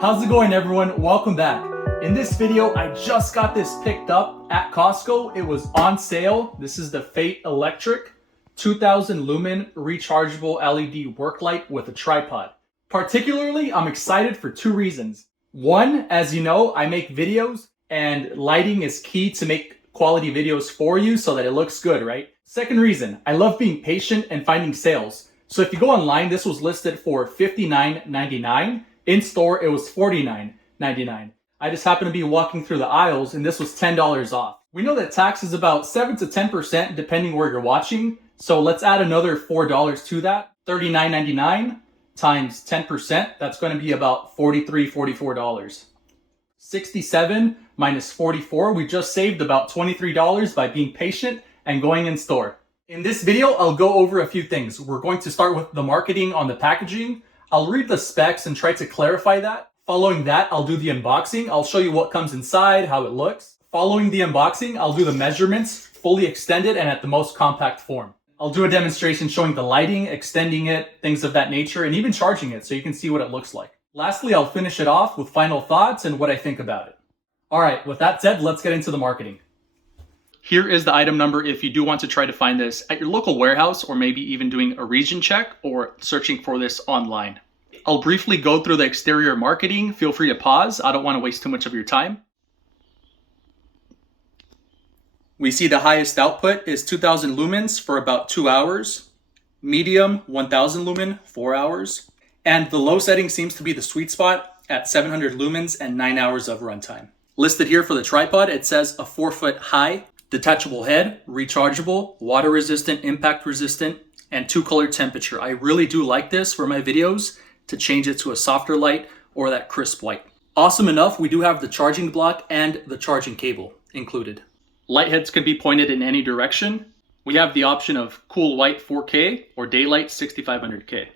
How's it going, everyone? Welcome back. In this video, I just got this picked up at Costco. It was on sale. This is the Feit electric 2000 lumen rechargeable LED work light with a tripod. Particularly, I'm excited for two reasons. One, as you know, I make videos and lighting is key to make quality videos for you so that it looks good, right? Second reason, I love being patient and finding sales. So if you go online, this was listed for $59.99. In store, it was $49.99. I just happened to be walking through the aisles and this was $10 off. We know that tax is about 7 to 10% depending where you're watching. So let's add another $4 to that. $39.99 times 10%, that's going to be about $43, $44. 67 minus 44, we just saved about $23 by being patient and going in store. In this video, I'll go over a few things. We're going to start with the marketing on the packaging. I'll read the specs and try to clarify that. Following that, I'll do the unboxing. I'll show you what comes inside, how it looks. Following the unboxing, I'll do the measurements, fully extended and at the most compact form. I'll do a demonstration showing the lighting, extending it, things of that nature, and even charging it so you can see what it looks like. Lastly, I'll finish it off with final thoughts and what I think about it. All right, with that said, let's get into the marketing. Here is the item number if you do want to try to find this at your local warehouse or maybe even doing a region check or searching for this online. I'll briefly go through the exterior marketing. Feel free to pause. I don't want to waste too much of your time. We see the highest output is 2000 lumens for about 2 hours. Medium, 1000 lumen, 4 hours. And the low setting seems to be the sweet spot at 700 lumens and 9 hours of runtime. Listed here for the tripod, it says a 4-foot high, detachable head, rechargeable, water resistant, impact resistant, and 2-color temperature. I really do like this for my videos to change it to a softer light or that crisp white. Awesome enough, we do have the charging block and the charging cable included. Light heads can be pointed in any direction. We have the option of cool white 4K or daylight 6500K.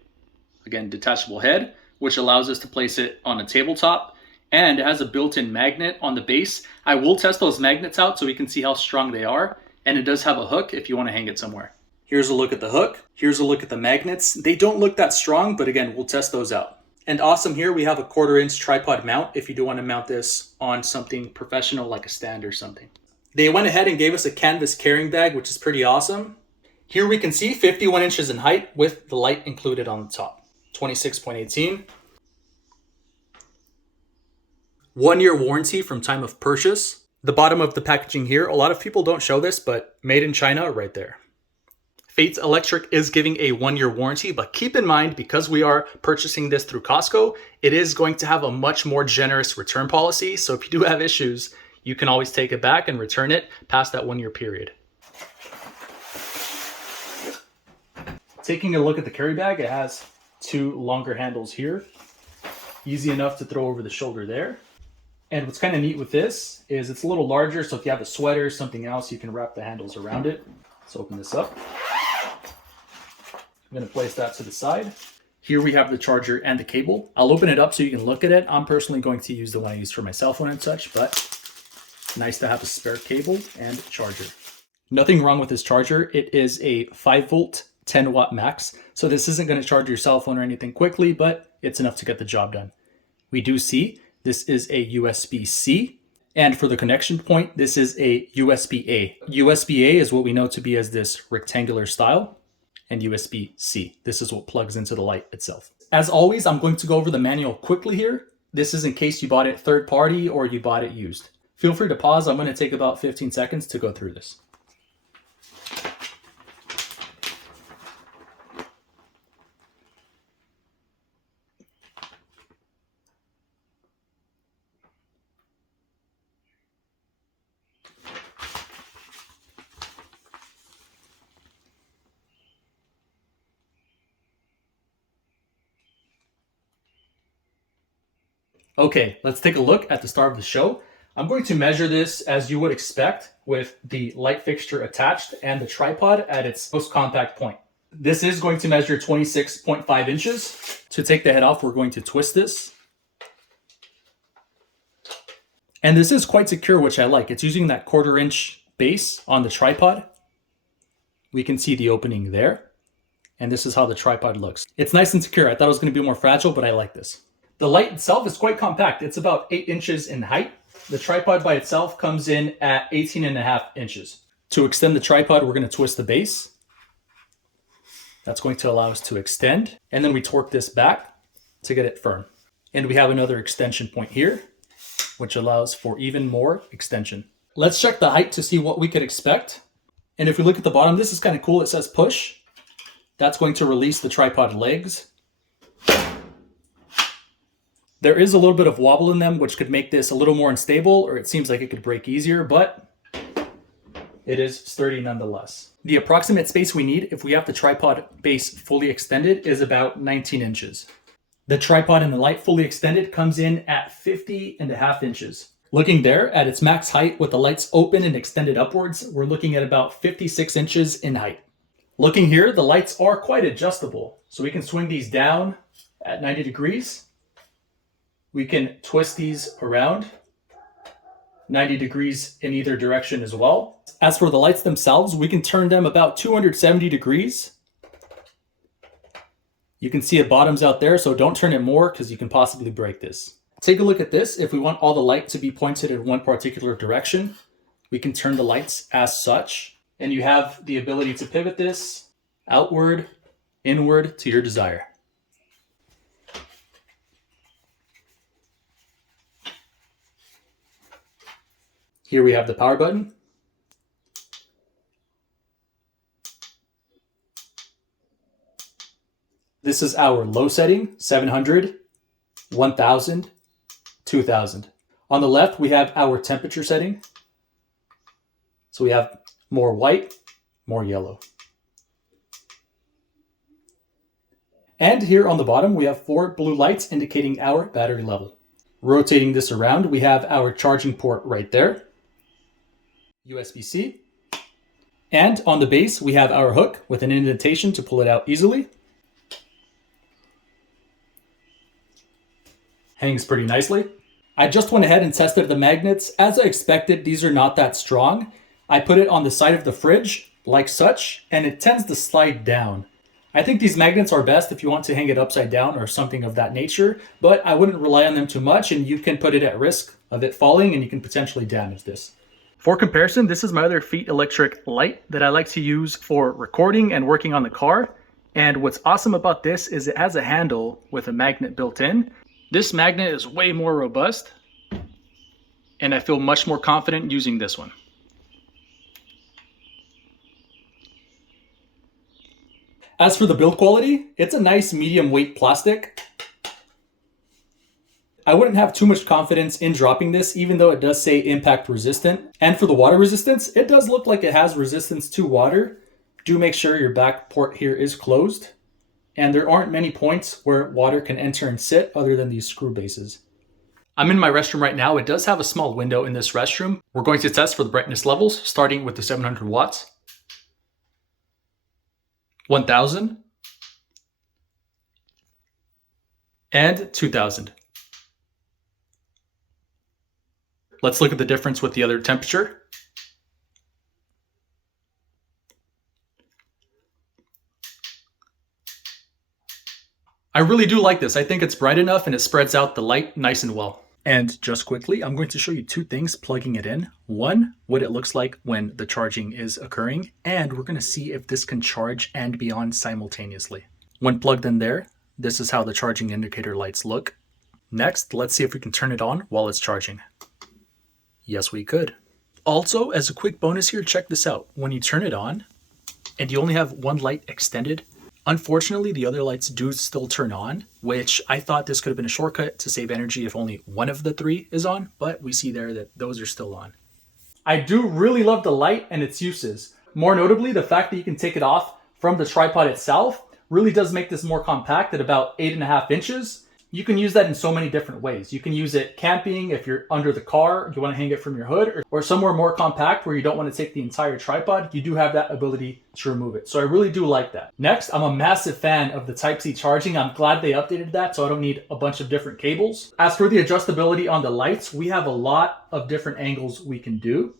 Again, detachable head, which allows us to place it on a tabletop, and it has a built-in magnet on the base. I will test those magnets out so we can see how strong they are, and it does have a hook if you want to hang it somewhere. Here's a look at the hook. Here's a look at the magnets. They don't look that strong, but again, we'll test those out. And awesome here, we have a 1/4-inch tripod mount if you do want to mount this on something professional like a stand or something. They went ahead and gave us a canvas carrying bag, which is pretty awesome. Here we can see 51 inches in height with the light included on the top. 26.18. 1-year warranty from time of purchase. The bottom of the packaging here, a lot of people don't show this, but made in China right there. Feit Electric is giving a 1-year warranty, but keep in mind, because we are purchasing this through Costco, it is going to have a much more generous return policy. So if you do have issues, you can always take it back and return it past that 1-year period. Taking a look at the carry bag, it has 2 longer handles here. Easy enough to throw over the shoulder there. And what's kind of neat with this is it's a little larger, so if you have a sweater or something else, you can wrap the handles around it. Let's open this up. I'm going to place that to the side. Here we have the charger and the cable. I'll open it up so you can look at it. I'm personally going to use the one I use for my cell phone and such, but nice to have a spare cable and charger. Nothing wrong with this charger. It is a 5-volt, 10-watt max. So this isn't going to charge your cell phone or anything quickly, but it's enough to get the job done. We do see this is a USB-C. And for the connection point, this is a USB-A. USB-A is what we know to be as this rectangular style, and USB-C. This is what plugs into the light itself. As always, I'm going to go over the manual quickly here. This is in case you bought it third party or you bought it used. Feel free to pause. I'm going to take about 15 seconds to go through this. Okay, let's take a look at the start of the show. I'm going to measure this as you would expect with the light fixture attached and the tripod at its most compact point. This is going to measure 26.5 inches. To take the head off, we're going to twist this. And this is quite secure, which I like. It's using that 1/4-inch base on the tripod. We can see the opening there. And this is how the tripod looks. It's nice and secure. I thought it was going to be more fragile, but I like this. The light itself is quite compact. It's about 8 inches in height. The tripod by itself comes in at 18.5 inches. To extend the tripod, we're going to twist the base. That's going to allow us to extend. And then we torque this back to get it firm. And we have another extension point here, which allows for even more extension. Let's check the height to see what we could expect. And if we look at the bottom, this is kind of cool. It says push. That's going to release the tripod legs. There is a little bit of wobble in them, which could make this a little more unstable, or it seems like it could break easier, but it is sturdy nonetheless. The approximate space we need if we have the tripod base fully extended is about 19 inches. The tripod and the light fully extended comes in at 50.5 inches. Looking there at its max height with the lights open and extended upwards, we're looking at about 56 inches in height. Looking here, the lights are quite adjustable. So we can swing these down at 90 degrees. We can twist these around 90 degrees in either direction as well. As for the lights themselves, we can turn them about 270 degrees. You can see it bottoms out there, so don't turn it more because you can possibly break this. Take a look at this. If we want all the light to be pointed in one particular direction, we can turn the lights as such, and you have the ability to pivot this outward, inward to your desire. Here we have the power button. This is our low setting, 700, 1000, 2000. On the left, we have our temperature setting. So we have more white, more yellow. And here on the bottom, we have 4 blue lights indicating our battery level. Rotating this around, we have our charging port right there. USB-C. And on the base, we have our hook with an indentation to pull it out easily. Hangs pretty nicely. I just went ahead and tested the magnets. As I expected, these are not that strong. I put it on the side of the fridge, like such, and it tends to slide down. I think these magnets are best if you want to hang it upside down or something of that nature, but I wouldn't rely on them too much, and you can put it at risk of it falling, and you can potentially damage this. For comparison, this is my other Feit electric light that I like to use for recording and working on the car. And what's awesome about this is it has a handle with a magnet built in. This magnet is way more robust, and I feel much more confident using this one. As for the build quality, it's a nice medium weight plastic. I wouldn't have too much confidence in dropping this, even though it does say impact resistant. And for the water resistance, it does look like it has resistance to water. Do make sure your back port here is closed. And there aren't many points where water can enter and sit other than these screw bases. I'm in my restroom right now. It does have a small window in this restroom. We're going to test for the brightness levels, starting with the 700 watts. 1000. And 2000. Let's look at the difference with the other temperature. I really do like this. I think it's bright enough and it spreads out the light nice and well. And just quickly, I'm going to show you 2 things plugging it in. One, what it looks like when the charging is occurring, and we're going to see if this can charge and be on simultaneously. When plugged in there, this is how the charging indicator lights look. Next, let's see if we can turn it on while it's charging. Yes, we could. Also, as a quick bonus here, check this out. When you turn it on, and you only have one light extended, unfortunately, the other lights do still turn on, which I thought this could have been a shortcut to save energy if only one of the 3 is on, but we see there that those are still on. I do really love the light and its uses. More notably, the fact that you can take it off from the tripod itself really does make this more compact at about 8.5 inches. You can use that in so many different ways. You can use it camping if you're under the car, you want to hang it from your hood, or somewhere more compact where you don't want to take the entire tripod. You do have that ability to remove it. So I really do like that. Next, I'm a massive fan of the Type-C charging. I'm glad they updated that so I don't need a bunch of different cables. As for the adjustability on the lights, we have a lot of different angles we can do,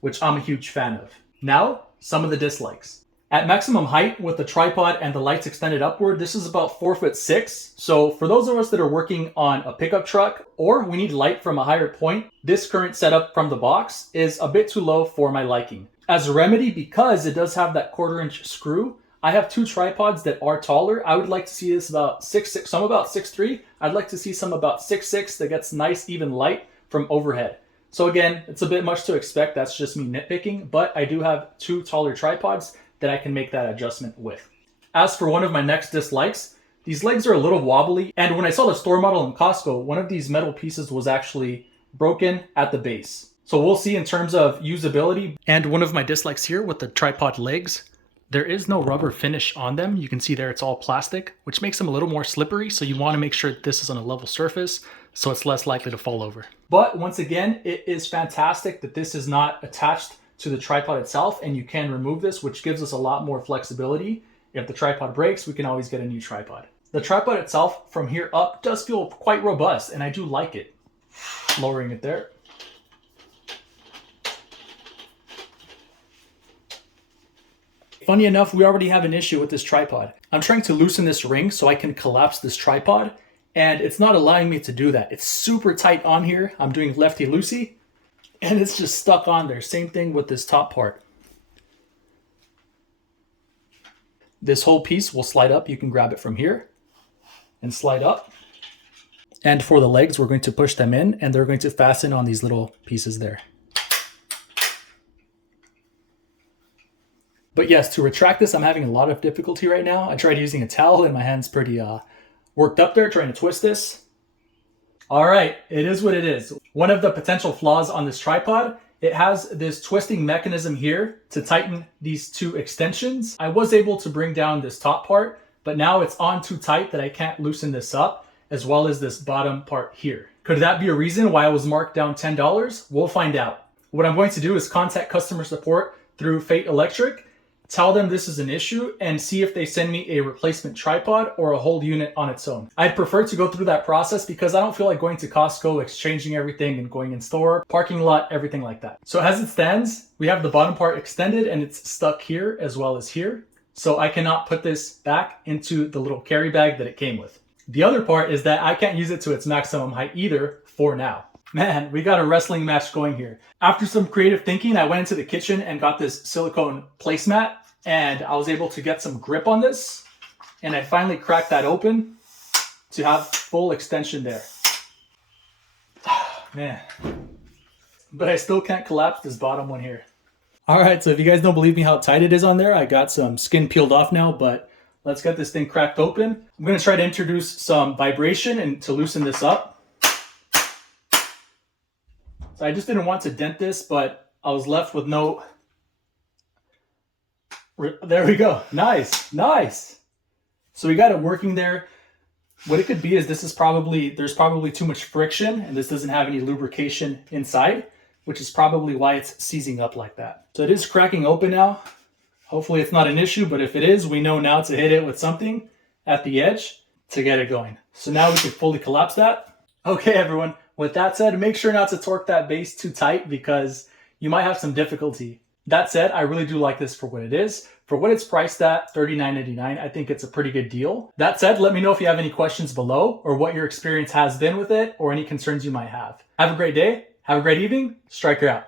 which I'm a huge fan of. Now, some of the dislikes. At maximum height with the tripod and the lights extended upward, this is about 4'6". So for those of us that are working on a pickup truck or we need light from a higher point, this current setup from the box is a bit too low for my liking. As a remedy, because it does have that 1/4 inch screw, I have 2 tripods that are taller. I would like to see this about 6'6", some about 6'3". I'd like to see some about 6'6" that gets nice even light from overhead. So again, it's a bit much to expect. That's just me nitpicking, but I do have 2 taller tripods that I can make that adjustment with. As for one of my next dislikes, these legs are a little wobbly, and when I saw the store model in Costco, one of these metal pieces was actually broken at the base. So we'll see in terms of usability. And one of my dislikes here with the tripod legs, there is no rubber finish on them. You can see there it's all plastic, which makes them a little more slippery, so you want to make sure that this is on a level surface so it's less likely to fall over. But once again, it is fantastic that this is not attached to the tripod itself, and you can remove this, which gives us a lot more flexibility. If the tripod breaks, we can always get a new tripod. The tripod itself from here up does feel quite robust, and I do like it. Lowering it there. Funny enough, we already have an issue with this tripod. I'm trying to loosen this ring so I can collapse this tripod, and it's not allowing me to do that. It's super tight on here. I'm doing lefty-loosey, and it's just stuck on there. Same thing with this top part. This whole piece will slide up. You can grab it from here and slide up. And for the legs, we're going to push them in, and they're going to fasten on these little pieces there. But yes, to retract this, I'm having a lot of difficulty right now. I tried using a towel and my hand's pretty worked up there trying to twist this. All right, it is what it is. One of the potential flaws on this tripod, it has this twisting mechanism here to tighten these 2 extensions. I was able to bring down this top part, but now it's on too tight that I can't loosen this up, as well as this bottom part here. Could that be a reason why I was marked down $10? We'll find out. What I'm going to do is contact customer support through Feit Electric, tell them this is an issue, and see if they send me a replacement tripod or a whole unit on its own. I'd prefer to go through that process because I don't feel like going to Costco, exchanging everything and going in store, parking lot, everything like that. So as it stands, we have the bottom part extended and it's stuck here as well as here. So I cannot put this back into the little carry bag that it came with. The other part is that I can't use it to its maximum height either for now. Man, we got a wrestling match going here. After some creative thinking, I went into the kitchen and got this silicone placemat, and I was able to get some grip on this, and I finally cracked that open to have full extension there. Man, but I still can't collapse this bottom one here. All right, so if you guys don't believe me how tight it is on there, I got some skin peeled off now, but let's get this thing cracked open. I'm gonna try to introduce some vibration and to loosen this up. So I just didn't want to dent this, but I was left with no... There we go. Nice, nice. So we got it working there. What it could be is there's probably too much friction, and this doesn't have any lubrication inside, which is probably why it's seizing up like that. So it is cracking open now. Hopefully it's not an issue, but if it is, we know now to hit it with something at the edge to get it going. So now we can fully collapse that. Okay, everyone. With that said, make sure not to torque that base too tight because you might have some difficulty. That said, I really do like this for what it is. For what it's priced at, $39.99, I think it's a pretty good deal. That said, let me know if you have any questions below or what your experience has been with it or any concerns you might have. Have a great day. Have a great evening. Striker out.